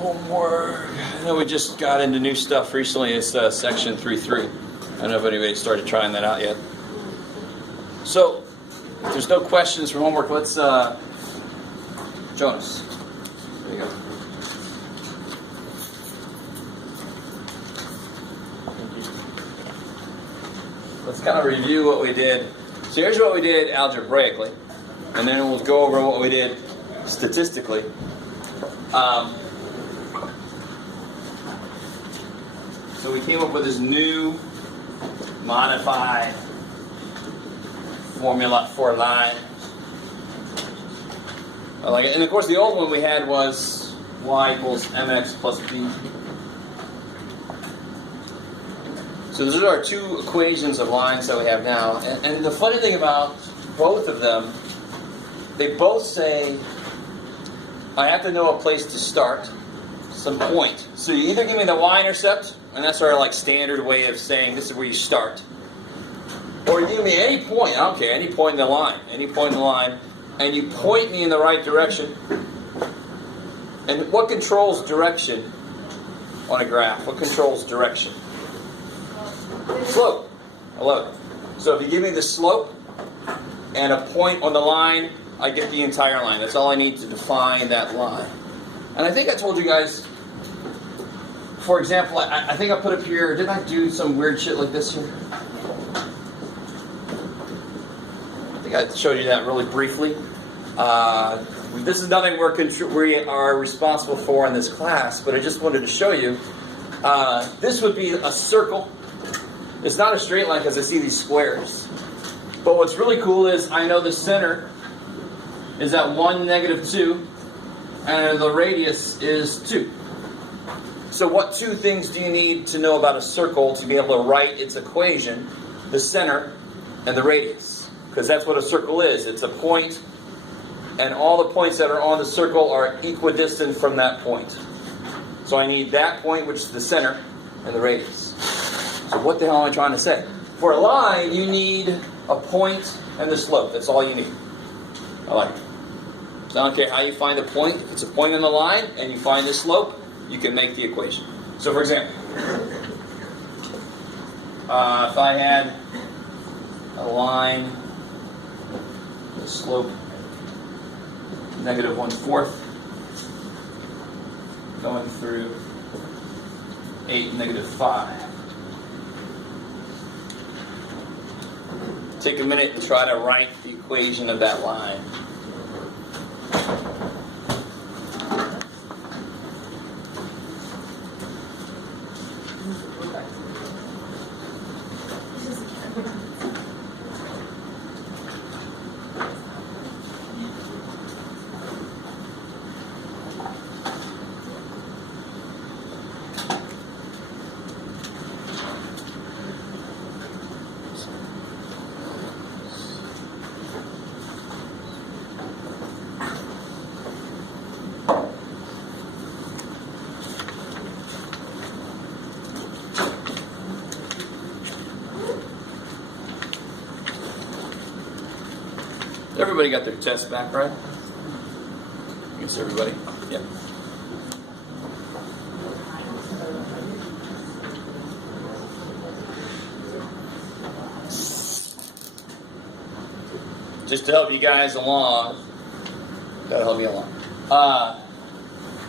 Homework. I know we just got into new stuff recently. It's section 3.3. I don't know if anybody started trying that out yet. So, if there's no questions for homework, let's, Jonas. There you go. Let's kind of review what we did. So here's what we did algebraically, and then we'll go over what we did statistically. So we came up with this new modified formula for a line. I like it. And of course the old one we had was y equals mx plus b. So those are our two equations of lines that we have now. And the funny thing about both of them, they both say I have to know a place to start, some point. So you either give me the y-intercept, and that's our like standard way of saying this is where you start. Or you give me any point, I don't care, any point in the line, and you point me in the right direction. And what controls direction on a graph? What controls direction? Slope. I love it. So if you give me the slope and a point on the line, I get the entire line. That's all I need to define that line. And I think I told you guys, for example, I think I put up here, didn't I do some weird shit like this here? I think I showed you that really briefly. This is nothing we are responsible for in this class, but I just wanted to show you. This would be a circle. It's not a straight line because I see these squares. But what's really cool is I know the center is at 1, -2, and the radius is 2. So what two things do you need to know about a circle to be able to write its equation? The center and the radius. Because that's what a circle is. It's a point, and all the points that are on the circle are equidistant from that point. So I need that point, which is the center, and the radius. So what the hell am I trying to say? For a line, you need a point and the slope. That's all you need. I like it. So I don't care how you find a point. If it's a point on the line and you find the slope, you can make the equation. So for example, if I had a line, the slope -1/4, going through 8, -5. Take a minute and try to write the equation of that line. Everybody got their test back, right? Yes, everybody? Yeah. Just to help you guys along, that'll help me along.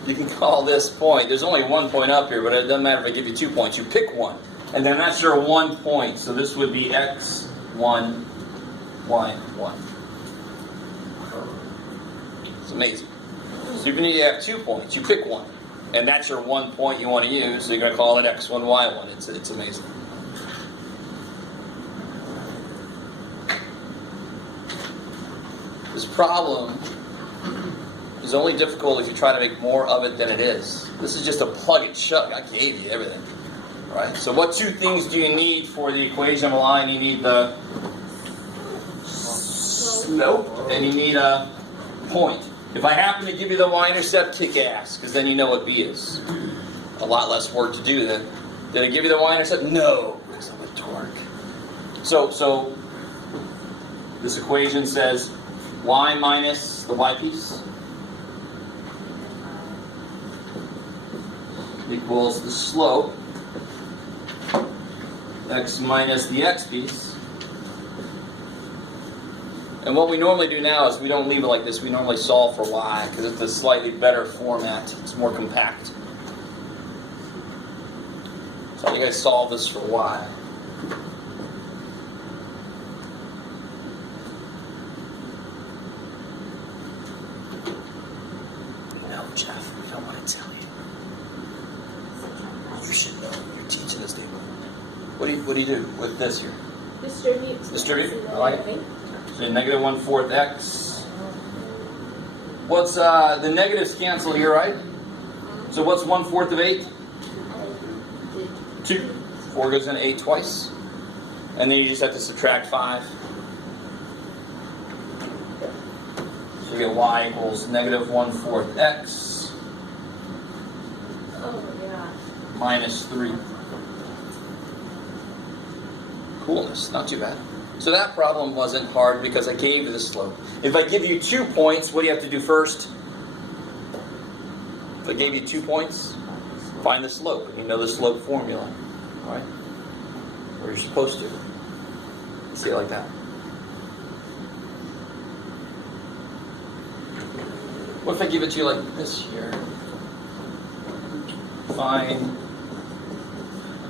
You can call this point, there's only one point up here, but it doesn't matter if I give you 2 points. You pick one, and then that's your 1 point. So this would be x1, y1. It's amazing. So even if you have 2 points, you pick one, and that's your 1 point you want to use. So you're going to call it x1, y1. It's amazing. This problem is only difficult if you try to make more of it than it is. This is just a plug and chug. I gave you everything. Right? So what two things do you need for the equation of a line? You need the slope, and you need a point. If I happen to give you the y-intercept, kick ass, because then you know what b is. A lot less work to do then. Did I give you the y-intercept? No, because I'm a dork. So this equation says y minus the y piece equals the slope, x minus the x piece. And what we normally do now is we don't leave it like this. We normally solve for y because it's a slightly better format. It's more compact. So I'm going to solve this for y. No, Jeff, we don't want to tell you. You should know. You're teaching this dude. What do you do with this here? Distribute. Distribute. I like it. So negative 1/4 x. What's the negatives cancel here, right? So what's 1/4 of 8? 2. 4 goes into 8 twice. And then you just have to subtract 5. So you get y equals negative 1/4 x minus 3. Coolness, not too bad. So that problem wasn't hard because I gave you the slope. If I give you 2 points, what do you have to do first? If I gave you 2 points, find the slope. And you know the slope formula, right? Or you're supposed to. See it like that. What if I give it to you like this here? Find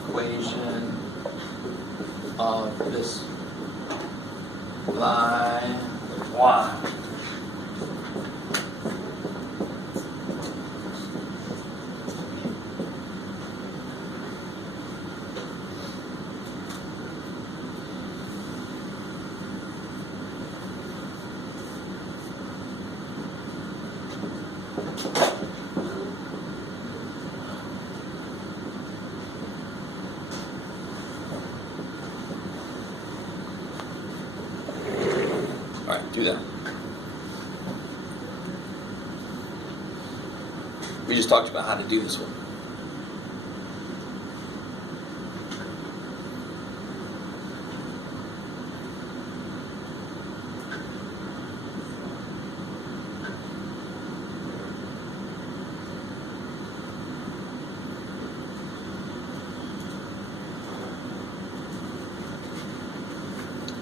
equation of this line y. Alright, do that. We just talked about how to do this one.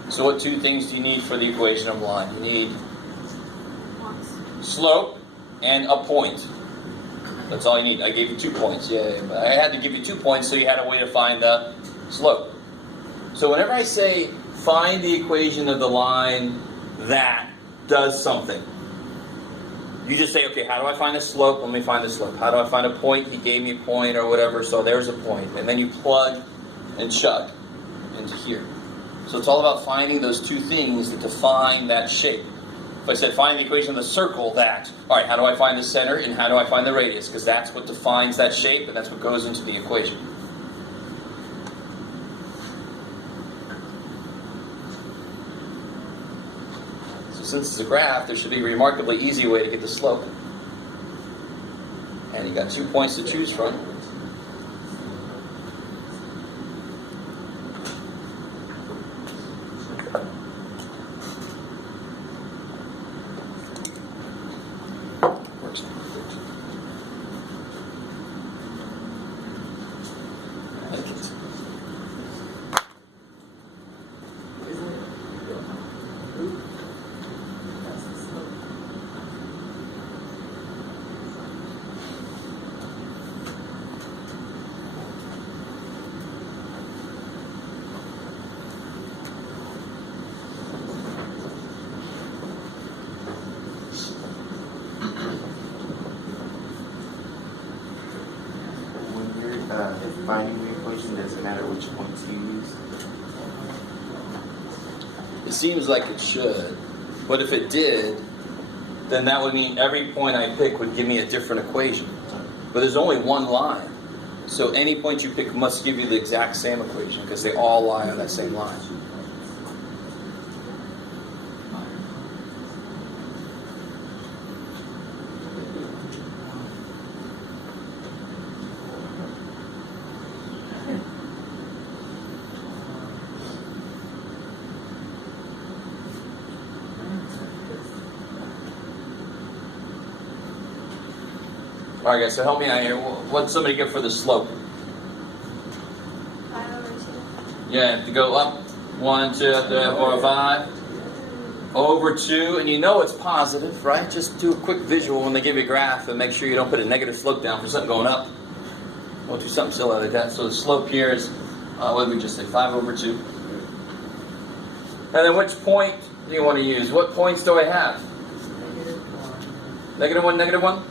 So what 2 things do you need for the equation of line? You need slope and a point. That's all you need. I gave you 2 points. Yeah, but I had to give you 2 points so you had a way to find the slope. So whenever I say find the equation of the line that does something, you just say, okay, how do I find the slope? Let me find the slope. How do I find a point? He gave me a point or whatever, so there's a point. And then you plug and chug into here. So it's all about finding those 2 things that define that shape. If I said find the equation of the circle that, alright, how do I find the center and how do I find the radius? Because that's what defines that shape and that's what goes into the equation. So since it's a graph, there should be a remarkably easy way to get the slope. And you got 2 points to choose from. Finding the equation, doesn't matter which points you use. It seems like it should, but if it did, then that would mean every point I pick would give me a different equation. But there's only one line, so any point you pick must give you the exact same equation because they all lie on that same line. All right, guys. So help me out here. What's somebody get for the slope? 5/2. Yeah, to go up 1, 2, 3, 4, 5 over 2, and you know it's positive, right? Just do a quick visual when they give you a graph, and make sure you don't put a negative slope down for something going up. We'll do something silly like that. So the slope here is, what did we just say? 5 over 2. And then which point do you want to use? What points do I have? Negative 1, negative 1.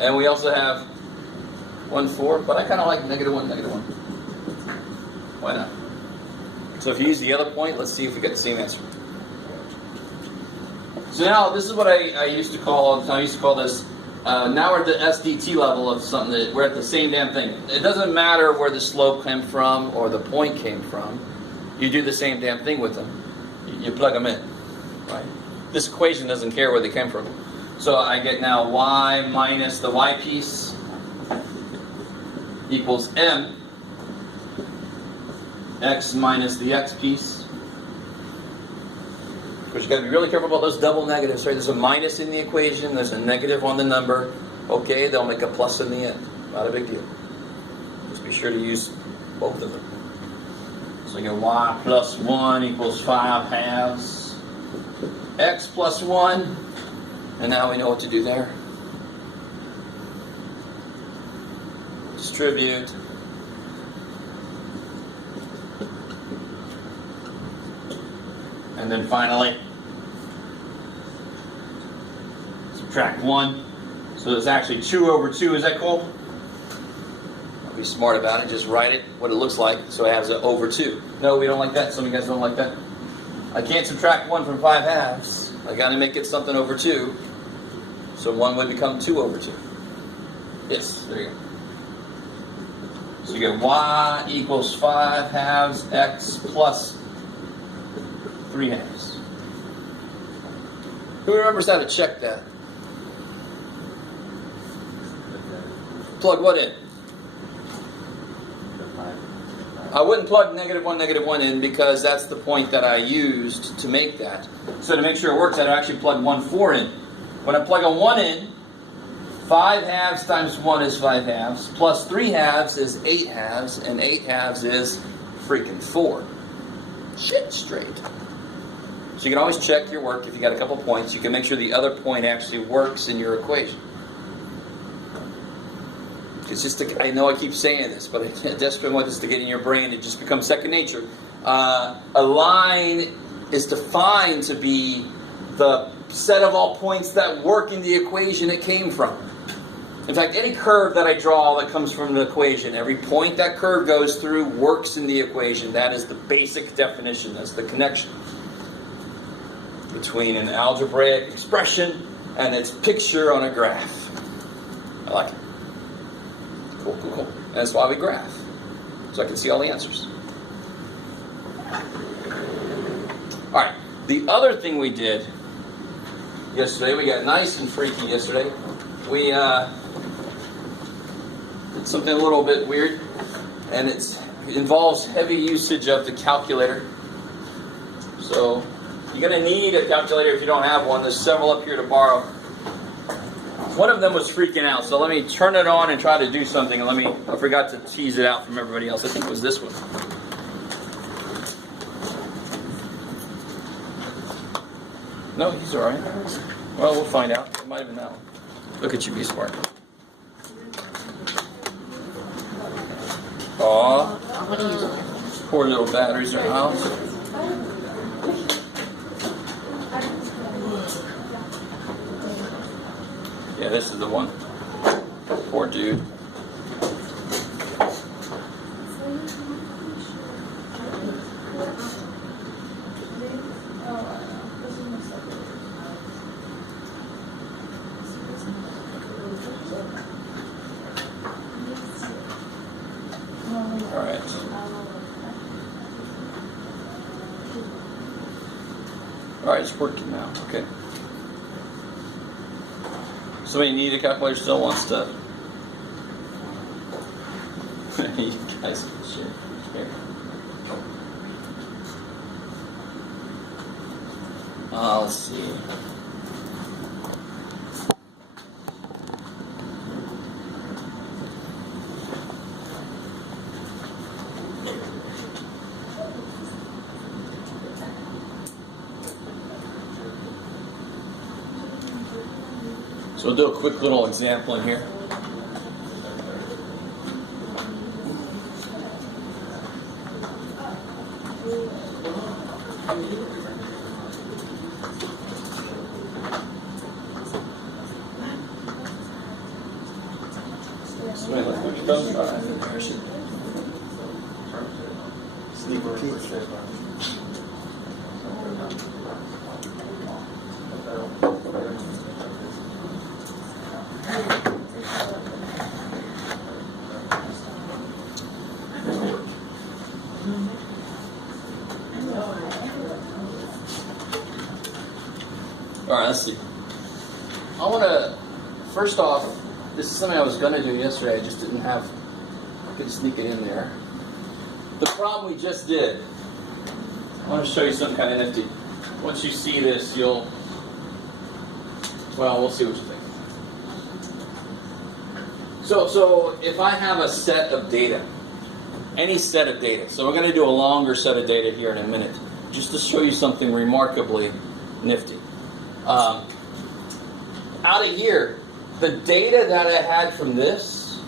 And we also have 1, 4, but I kind of like negative 1, negative 1. Why not? So if you use the other point, let's see if we get the same answer. So now this is what I used to call, I used to call this, now we're at the SDT level of something that we're at the same damn thing. It doesn't matter where the slope came from or the point came from. You do the same damn thing with them. You plug them in, right? This equation doesn't care where they came from. So I get now y minus the y piece equals m. X minus the x piece. Because you've got to be really careful about those double negatives. Right? There's a minus in the equation, there's a negative on the number. Okay, they'll make a plus in the end. Not a big deal. Just be sure to use both of them. So you get y plus 1 equals 5 halves. X plus 1. And now we know what to do there. Distribute. And then finally, subtract 1. So it's actually 2 over 2. Is that cool? I'll be smart about it. Just write it, what it looks like. So it has an over 2. No, we don't like that. Some of you guys don't like that. I can't subtract 1 from 5 halves. I got to make it something over 2. So 1 would become 2 over 2. Yes, there you go. So you get y equals 5 halves x plus 3 halves. Who remembers how to check that? Plug what in? I wouldn't plug negative 1 in because that's the point that I used to make that. So to make sure it works, I'd actually plug 1, 4 in. When I plug a 1 in, 5 halves times 1 is 5 halves, plus 3 halves is 8 halves, and 8 halves is freaking 4. Shit straight. So you can always check your work if you got a couple points. You can make sure the other point actually works in your equation. It's just, I know I keep saying this, but I desperately want this to get in your brain. It just becomes second nature. A line is defined to be the set of all points that work in the equation it came from. In fact, any curve that I draw that comes from the equation, every point that curve goes through works in the equation. That is the basic definition. That's the connection between an algebraic expression and its picture on a graph. I like it. Cool, cool, cool. And that's why we graph. So I can see all the answers. Alright, the other thing we did yesterday, we got nice and freaky yesterday. We did something a little bit weird, and it involves heavy usage of the calculator. So you're going to need a calculator if you don't have one. There's several up here to borrow. One of them was freaking out, so let me turn it on and try to do something. I forgot to tease it out from everybody else. I think it was this one. No, he's all right. Well, we'll find out. It might have been that one. Look at you, be smart. Aw. Poor little batteries in the house. Yeah, this is the one. Poor dude. Alright. Alright, it's working now. Okay. Somebody need a calculator still wants to. You guys can share. Here. Let's see. So we'll do a quick little example in here. Alright, let's see. I want to, first off, this is something I was going to do yesterday, I just didn't have, I could sneak it in there. The problem we just did, I want to show you something kind of nifty. Once you see this, you'll, well, we'll see what you think. So if I have a set of data, any set of data, so we're going to do a longer set of data here in a minute, just to show you something remarkably nifty. Out of here, the data that I had from this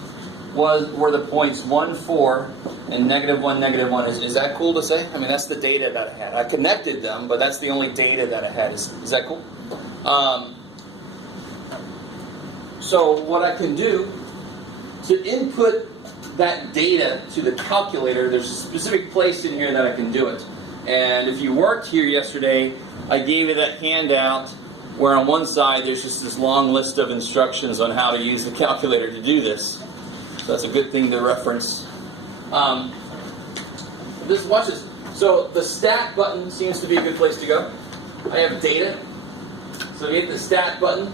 were the points 1, 4, and -1, -1. Is that cool to say? I mean, that's the data that I had. I connected them, but that's the only data that I had. Is that cool? So what I can do to input that data to the calculator, there's a specific place in here that I can do it. And if you worked here yesterday, I gave you that handout where on one side there's just this long list of instructions on how to use the calculator to do this. So that's a good thing to reference. Watch this. So the stat button seems to be a good place to go. I have data. So you hit the stat button.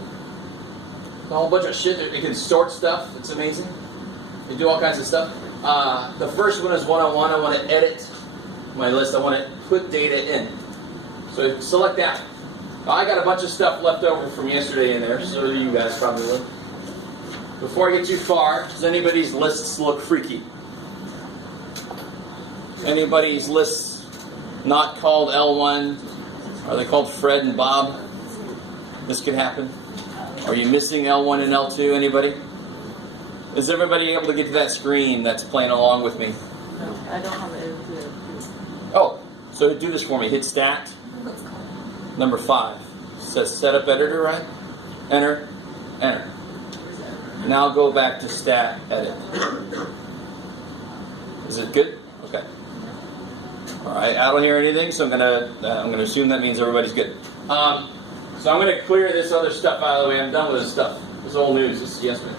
A whole bunch of shit. You can sort stuff. It's amazing. You do all kinds of stuff. The first one is one-on-one. I want to edit my list. I want to put data in. So select that. Now, I got a bunch of stuff left over from yesterday in there. So do you guys probably. Before I get too far, does anybody's lists look freaky? Anybody's lists not called L1? Are they called Fred and Bob? This could happen. Are you missing L1 and L2? Anybody? Is everybody able to get to that screen that's playing along with me? No, I don't have it. Oh, so do this for me. Hit Stat. Number 5. It says Setup Editor, right? Enter. Enter. Now go back to Stat Edit. Is it good? Okay. All right. I don't hear anything, so I'm gonna assume that means everybody's good. So I'm gonna clear this other stuff out of the way. I'm done with this stuff. This is old news. This is yesterday.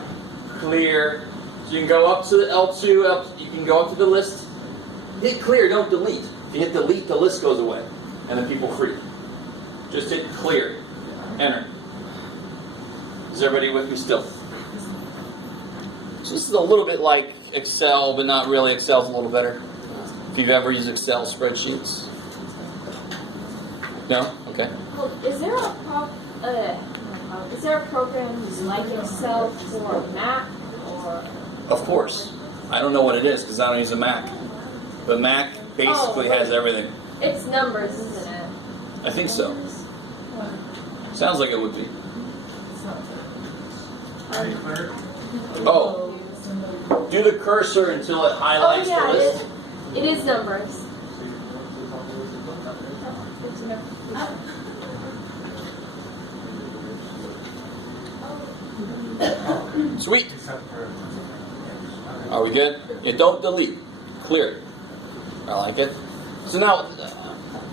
Clear. So you can go up to the L2. You can go up to the list. Hit clear. Don't delete. If you hit delete, the list goes away, and then people free. Just hit clear. Enter. Is everybody with me still? So this is a little bit like Excel, but not really. Excel's a little better. If you've ever used Excel spreadsheets. No? Okay. Well, is there a program like Excel for Mac or? Of course. I don't know what it is because I don't use a Mac. But Mac basically has everything. It's numbers, isn't it? I think so. Sounds like it would be. Oh. Do the cursor until it highlights the list. It is numbers. Sweet. Are we good? Yeah, don't delete. Clear. I like it. So now,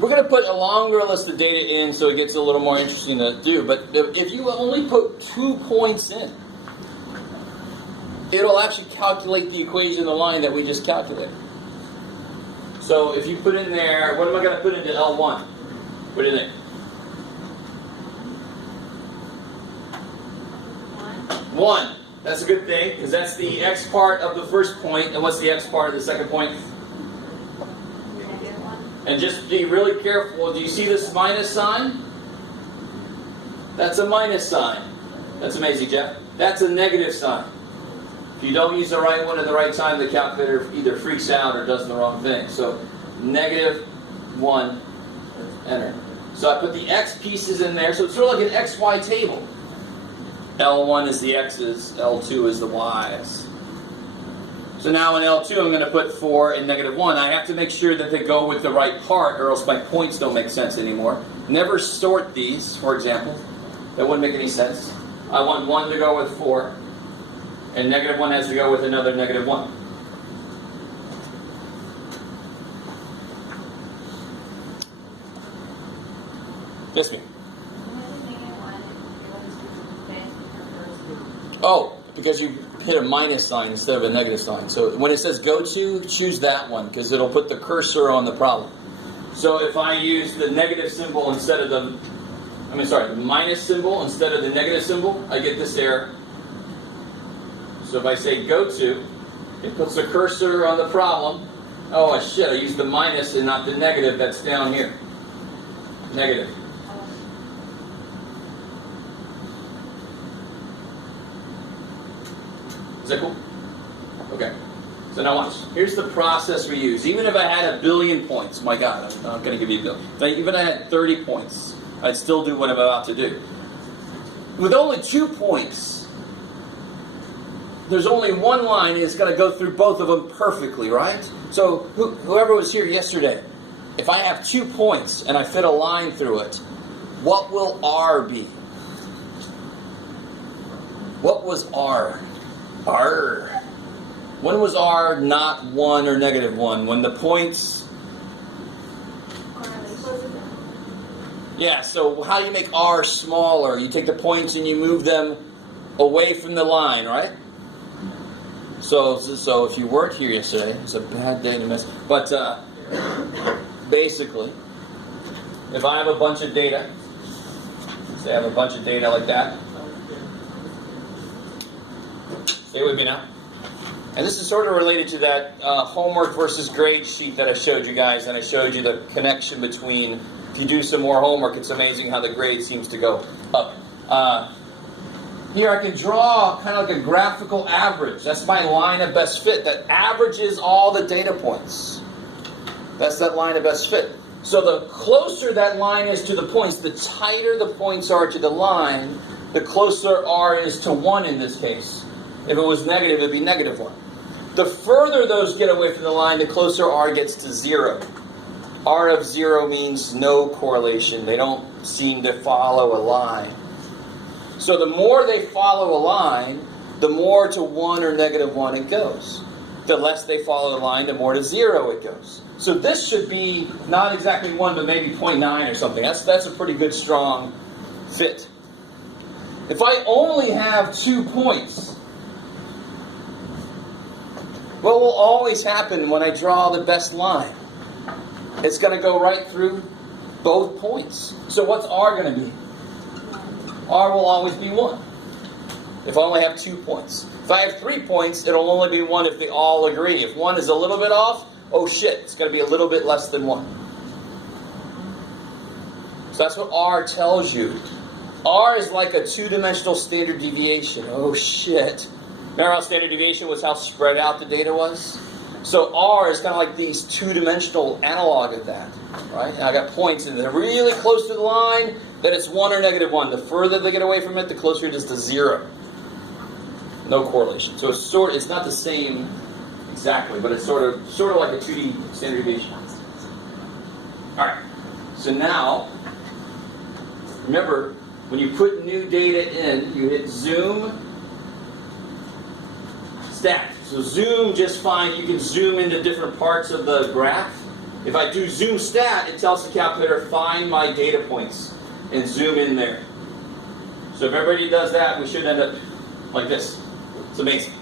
we're going to put a longer list of data in so it gets a little more interesting to do. But if you only put 2 points in, it'll actually calculate the equation of the line that we just calculated. So if you put in there, what am I going to put into L1? What do you think? 1. That's a good thing, because that's the x part of the first point. And what's the x part of the second point? And just be really careful. Do you see this minus sign? That's a minus sign. That's amazing, Jeff. That's a negative sign. If you don't use the right one at the right time, the calculator either freaks out or does the wrong thing. So, -1, enter. So I put the x pieces in there. So it's sort of like an XY table. L1 is the x's, L2 is the y's. So now in L2 I'm going to put 4 and -1. I have to make sure that they go with the right part or else my points don't make sense anymore. Never sort these, for example. That wouldn't make any sense. I want 1 to go with 4 and -1 has to go with another -1. Yes, ma'am. Oh, because you hit a minus sign instead of a negative sign. So when it says go to, choose that one because it'll put the cursor on the problem. So if I use the negative symbol instead of the, the minus symbol instead of the negative symbol, I get this error. So if I say go to, it puts the cursor on the problem. Oh shit, I used the minus and not the negative that's down here. Negative. Is that cool? Okay. So now watch. Here's the process we use. Even if I had 1 billion points, my God, I'm not going to give you 1 billion. Even if I had 30 points, I'd still do what I'm about to do. With only 2 points, there's only one line and it's going to go through both of them perfectly, right? So whoever was here yesterday, if I have 2 points and I fit a line through it, what will R be? What was R? R. When was R not 1 or -1? When the points... Yeah, so how do you make R smaller? You take the points and you move them away from the line, right? So if you weren't here yesterday, it's a bad day to miss. But basically, if I have a bunch of data, say I have a bunch of data like that. Stay with me now. And this is sort of related to that homework versus grade sheet that I showed you guys, and I showed you the connection between, if you do some more homework, it's amazing how the grade seems to go up. Here I can draw kind of like a graphical average. That's my line of best fit. That averages all the data points. That's that line of best fit. So the closer that line is to the points, the tighter the points are to the line, the closer R is to 1 in this case. If it was negative, it would be -1. The further those get away from the line, the closer R gets to 0. R of 0 means no correlation. They don't seem to follow a line. So the more they follow a line, the more to 1 or -1 it goes. The less they follow the line, the more to 0 it goes. So this should be not exactly 1, but maybe 0.9 or something. That's a pretty good, strong fit. If I only have 2 points, what will always happen when I draw the best line? It's going to go right through both points. So what's R going to be? R will always be 1. If I only have 2 points. If I have 3 points, it'll only be 1 if they all agree. If 1 is a little bit off, oh shit, it's going to be a little bit less than 1. So that's what R tells you. R is like a 2-dimensional standard deviation. Oh shit. Remember how standard deviation was how spread out the data was? So R is kind of like these 2-dimensional analog of that, right? And I got points and they're really close to the line, then it's 1 or -1. The further they get away from it, the closer it is to 0. No correlation. So it's not the same exactly, but it's sort of like a 2D standard deviation. All right. So now, remember, when you put new data in, you hit zoom, stat. So zoom just fine. You can zoom into different parts of the graph. If I do zoom stat, it tells the calculator find my data points and zoom in there. So if everybody does that, we should end up like this. It's amazing.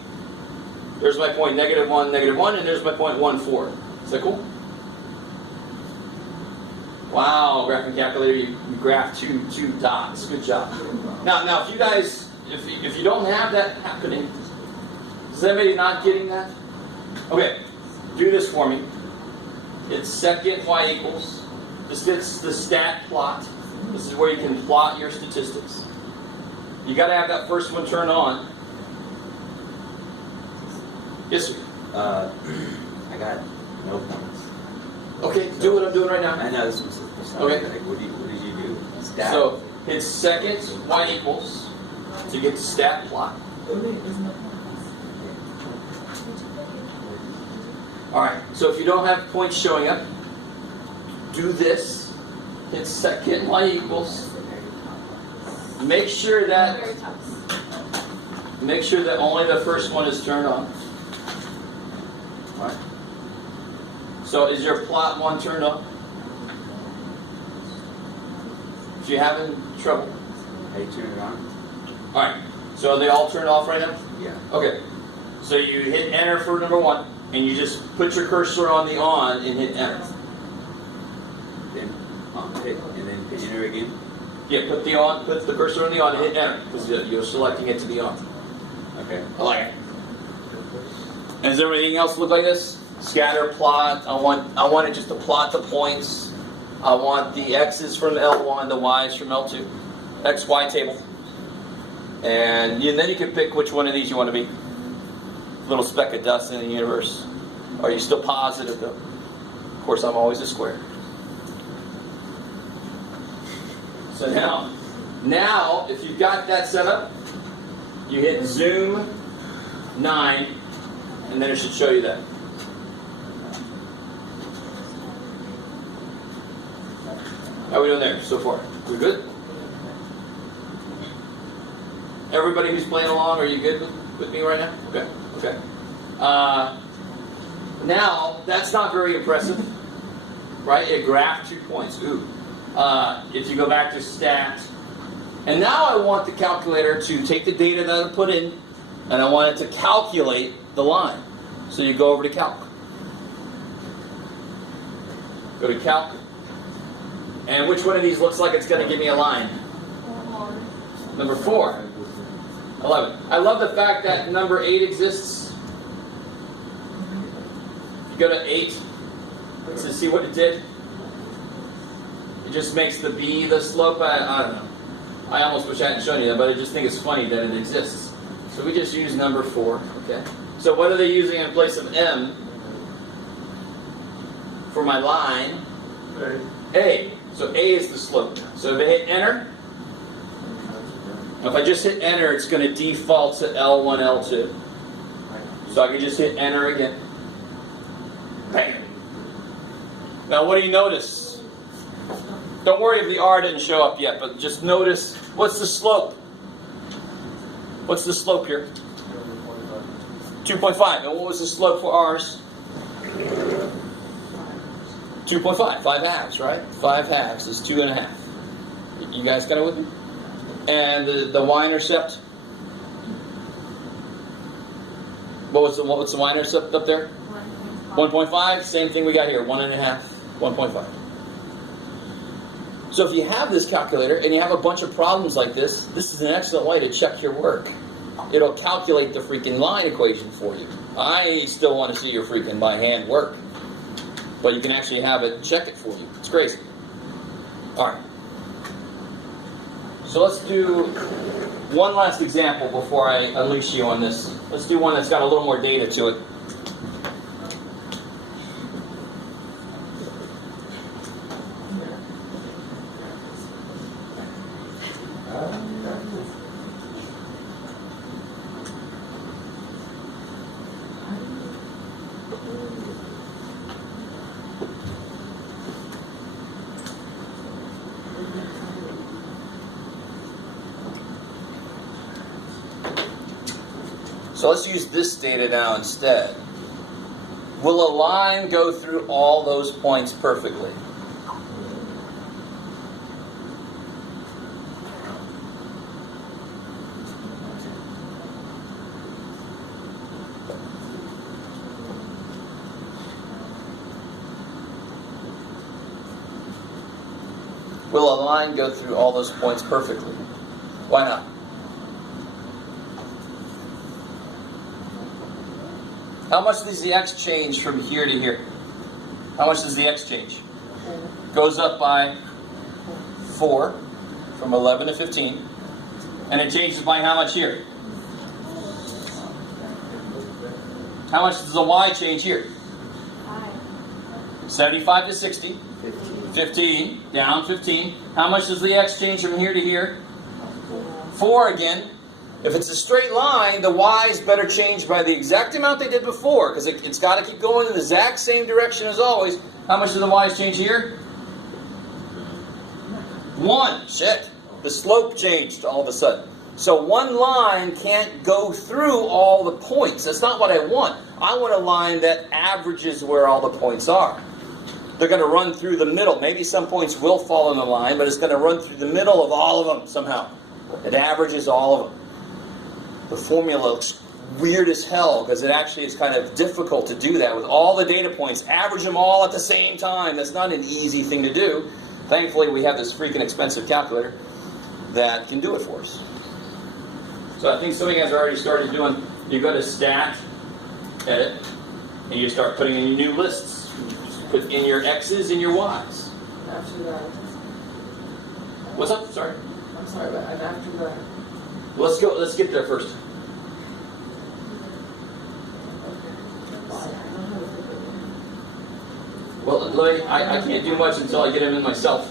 There's my point -1, -1, and there's my point 1, 4. Is that cool? Wow, graphing calculator, you graphed two dots. Good job. Now, if you guys, if you don't have that happening, is anybody not getting that? Okay, do this for me. It's second y equals. This gets the stat plot. This is where you can plot your statistics. You got to have that first one turned on. Yes, sir. I got no points. Okay, do what I'm doing right now. I know this one's Okay. What did you do? Stat. So it's second y equals to get to stat plot. Alright, so if you don't have points showing up, do this. Hit second y equals. Make sure that only the first one is turned on. Alright. So is your plot 1 turned on? If you're having trouble. How you turn it on? Alright, so are they all turned off right now? Yeah. Okay, so you hit enter for number 1, and you just put your cursor on the on and hit enter. Then hit, and then hit enter again. Yeah, put the cursor on the on and hit enter, because you're selecting it to the on. Okay. I like it. And does everything else look like this? Scatter plot. I want it just to plot the points. I want the x's from L1, the y's from L2. X, Y table. And then you can pick which one of these you want to be. Little speck of dust in the universe. Are you still positive though? Of course, I'm always a square. So now, if you've got that set up, you hit zoom 9, and then it should show you that. How are we doing there so far? We good? Everybody who's playing along, are you good with me right now? Okay. Okay. Now, that's not very impressive, right? It graphed 2 points. Ooh. If you go back to stat, and now I want the calculator to take the data that I put in, and I want it to calculate the line. So you go over to calc. Go to calc. And which one of these looks like it's going to give me a line? Number 4. I love it. I love the fact that number 8 exists. If you go to 8, let's just see what it did. It just makes the b the slope. I don't know. I almost wish I hadn't shown you that, but I just think it's funny that it exists. So we just use number 4. Okay. So what are they using in place of m for my line? A. So A is the slope. So if I hit enter, if I just hit enter, it's going to default to L1, L2. So I can just hit enter again. Bam. Now what do you notice? Don't worry if the R didn't show up yet, but just notice, what's the slope? What's the slope here? 2.5. And what was the slope for R's? 2.5. 5 halves, right? 5 halves is 2.5. You guys got it with me? And the y-intercept? What's the y-intercept up there? 1.5. Same thing we got here. 1.5. 1.5. So if you have this calculator and you have a bunch of problems like this is an excellent way to check your work. It'll calculate the freaking line equation for you. I still want to see your freaking by hand work. But you can actually have it check it for you. It's crazy. Alright. So let's do one last example before I unleash you on this. Let's do one that's got a little more data to it. So let's use this data now instead. Will a line go through all those points perfectly? Will a line go through all those points perfectly? Why not? How much does the x change from here to here? How much does the x change? Goes up by 4, from 11 to 15. And it changes by how much here? How much does the y change here? 75 to 60. 15. Down 15. How much does the x change from here to here? 4 again. If it's a straight line, the y's better change by the exact amount they did before, because it's got to keep going in the exact same direction as always. How much do the y's change here? 1. Shit. The slope changed all of a sudden. So one line can't go through all the points. That's not what I want. I want a line that averages where all the points are. They're going to run through the middle. Maybe some points will fall in the line, but it's going to run through the middle of all of them somehow. It averages all of them. The formula looks weird as hell because it actually is kind of difficult to do that with all the data points. Average them all at the same time. That's not an easy thing to do. Thankfully, we have this freaking expensive calculator that can do it for us. So I think some of you guys are already started doing, you go to Stat, Edit, and you start putting in your new lists. Just put in your X's and your Y's. After that. What's up? Sorry. I'm sorry, but I'm after that. Let's go. Let's get there first. Well, I can't do much until I get them in myself.